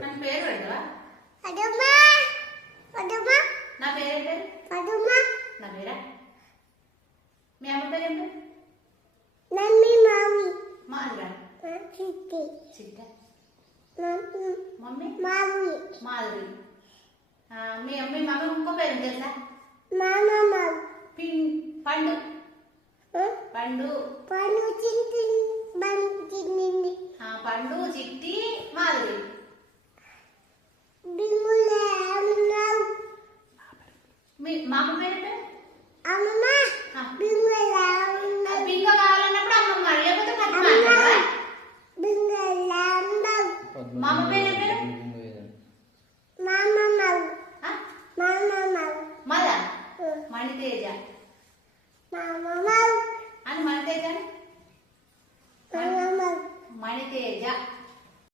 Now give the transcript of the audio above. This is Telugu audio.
ನನ್ನ పేరు ఏంటా పదుమ పదుమ నా పేరేంటి పదుమ నా పేరా మీ అమ్మ పేరేంటి నమ్మి మావి మాదిరా చిట్టి చిట్ట నమ్మి మమ్మీ మావి మాధురి మీ మమ్మీ ఇంకో పేరు తెలుసా మామ మావి పండు పండు పండు చిట్టి బండి చిన్ని పండు చిట్టి మాధురి బింగులే అమ్మనావు మీ మామ పేరు అమ్మమ్మ బింగులే బింగ కావాలన్నప్పుడు అమ్మమ్మ లేకపోతే పద్మ బింగులే అమ్మనావు మామ పేరు పేరు మామ మావు మామ మావు మద మణితేజ మామ మావు అని మణితేజ మామ మావు మణితేజ